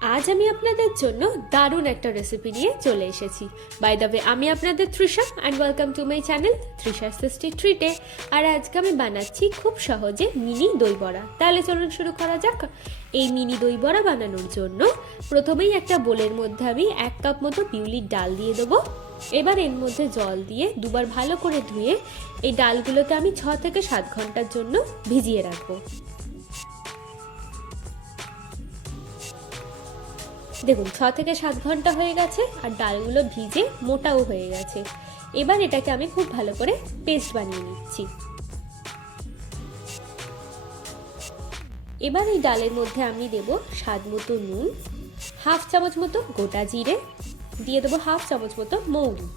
আজ আমি আপনাদের জন্য দারুণ একটা রেসিপি নিয়ে চলে এসেছি। বাই দ্য ওয়ে, আমি আপনাদের Trisha and welcome to my channel Trisha's tasty ট্রিটে। আর আজকে আমি বানাচ্ছি খুব সহজে মিনি দই বড়া। তাহলে চলুন শুরু করা যাক। এই মিনি দই বড়া বানানোর জন্য প্রথমেই একটা বোলের মধ্যে আমি 1 কাপ মতো বিউলির ডাল দিয়ে দেবো। এবার এর মধ্যে জল দিয়ে দুবার ভালো করে ধুয়ে এই ডালগুলোকে আমি 6 থেকে 7 ঘন্টার জন্য ভিজিয়ে রাখবো। দেখুন 6 থেকে 7 ঘন্টা হয়ে গেছে আর ডালগুলো ভিজে মোটাও হয়ে গেছে। এবার এটাকে আমি খুব ভালো করে পেস্ট বানিয়ে নিচ্ছি। এবার এই ডালের মধ্যে আমি দেব স্বাদ মতো নুন, 1/2 চামচ মতো গোটা জিরে, দিয়ে দেবো 1/2 চামচ মতো মৌরি।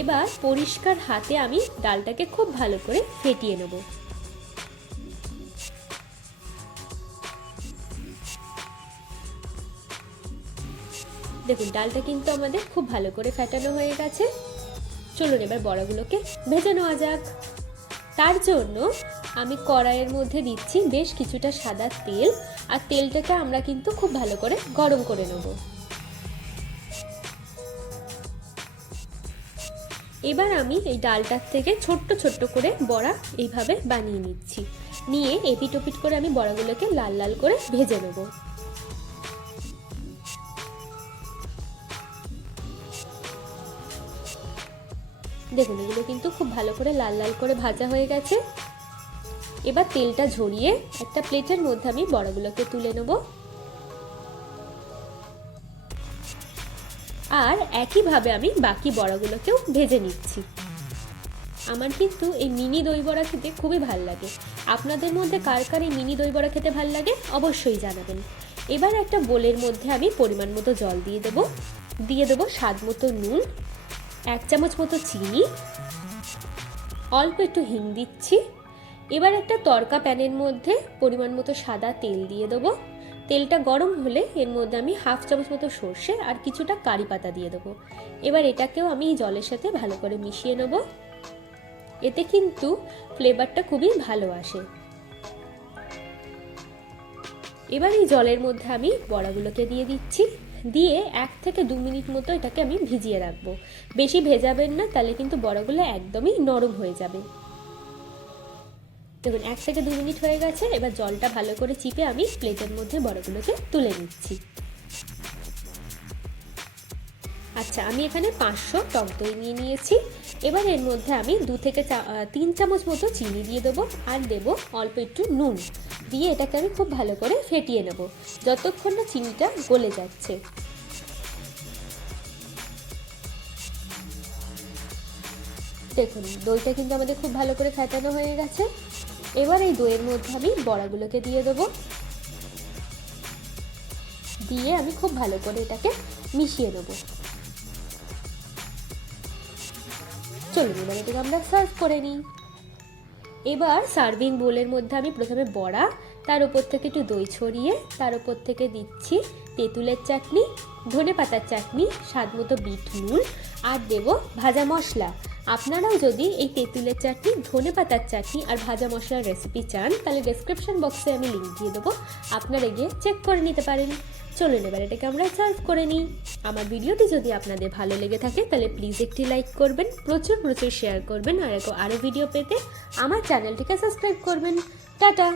এবার পরিষ্কার হাতে আমি ডালটাকে খুব ভালো করে ফেটিয়ে নেব। দেখুন ডালটা কিন্তু আমাদের খুব ভালো করে ফেটানো হয়ে গেছে। চলুন এবার বড়াগুলোকে ভেজে নেওয়া যাক। তার জন্য আমি কড়াইয়ের মধ্যে দিচ্ছি বেশ কিছুটা সাদা তেল, আর তেলটাকে আমরা কিন্তু খুব ভালো করে গরম করে নেব। এবার আমি এই ডালটার থেকে ছোট্ট ছোট্ট করে বড়া এইভাবে বানিয়ে নিচ্ছি। নিয়ে এপিট ওপিট করে আমি বড়াগুলোকে লাল লাল করে ভেজে নেব। দেখুন এগুলো কিন্তু খুব ভালো করে লাল লাল করে ভাজা হয়ে গেছে। এবার তেলটা ঝরিয়ে একটা প্লেটের মধ্যে আমি বড়াগুলোকে তুলে নেব। আর একইভাবে আমি বাকি বড়াগুলোকেও ভেজে নিচ্ছি। আমার কিন্তু এই মিনি দই বড়া খেতে খুবই ভালো লাগে। আপনাদের মধ্যে কার কার এই মিনি দই বড়া খেতে ভালো লাগে অবশ্যই জানাবেন। এবার একটা বোলের মধ্যে আমি পরিমাণ মতো জল দিয়ে দেবো স্বাদ মতো নুন, 1 চামচ মতো চিনি, অল্প একটু হিং দিচ্ছি। এবার একটা তড়কা প্যানের মধ্যে পরিমাণ মতো সাদা তেল দিয়ে দেবো। তেলটা গরম হলে এর মধ্যে আমি 1/2 চামচ মতো সর্ষে আর কিছুটা কারি পাতা দিয়ে দেবো। এবার এটাকেও আমি জলের সাথে ভালো করে মিশিয়ে নেব। এতে কিন্তু ফ্লেভারটা খুবই ভালো আসে। এবার এই জলের মধ্যে আমি বড়াগুলোকে দিয়ে দিচ্ছি। দিয়ে 1 থেকে 2 মিনিট মতো এটাকে আমি ভিজিয়ে রাখবো। বেশি ভেজাবেন না, তাহলে কিন্তু বড়াগুলো একদমই নরম হয়ে যাবে। দেখুন 1 থেকে 2 মিনিট হয়ে গেছে। এবার জলটা ভালো করে চিপে আমি প্লেটের মধ্যে বড়াগুলোকে তুলে নিচ্ছি। আচ্ছা, আমি এখানে 500 টক দই নিয়ে নিয়েছি। এবার এর মধ্যে আমি 2 থেকে 3 চামচ মতো চিনি দিয়ে দেবো আর দেবো অল্প একটু নুন। দিয়ে এটাকে আমি খুব ভালো করে ফেটিয়ে নেব যতক্ষণ না চিনিটা গলে যাচ্ছে। দেখুন দইটা কিন্তু আমাদের খুব ভালো করে ফেটানো হয়ে গেছে। এবার এই দইয়ের মধ্যে আমি বড়াগুলোকে দিয়ে দেবো। দিয়ে আমি খুব ভালো করে এটাকে মিশিয়ে নেব। চলুন এবার এটাকে আমরা সার্ভ করে নিই। এবার সার্ভিং বোলের মধ্যে আমি প্রথমে বড়া, তার উপর থেকে একটু দই ছড়িয়ে তার উপর থেকে দিচ্ছি তেঁতুলের চাটনি, ধনেপাতার চাটনি, স্বাদ মতো বিট নুন আর দেবো ভাজা মশলা। আপনারাও যদি এই তেঁতুলের চাটনি, ধনেপাতার চাটনি আর ভাজা মশলার রেসিপি চান তাহলে ডেসক্রিপশন বক্সে আমি লিঙ্ক দিয়ে দেবো, আপনারা গিয়ে চেক করে নিতে পারেন। চলুন এবার এটাকে আমরা সার্ভ করে নিই। আমার ভিডিওটি যদি আপনাদের ভালো লেগে থাকে তাহলে প্লিজ একটি লাইক করবেন, প্রচুর প্রচুর শেয়ার করবেন, আর আরও ভিডিও পেতে আমার চ্যানেলটিকে সাবস্ক্রাইব করবেন। টাটা।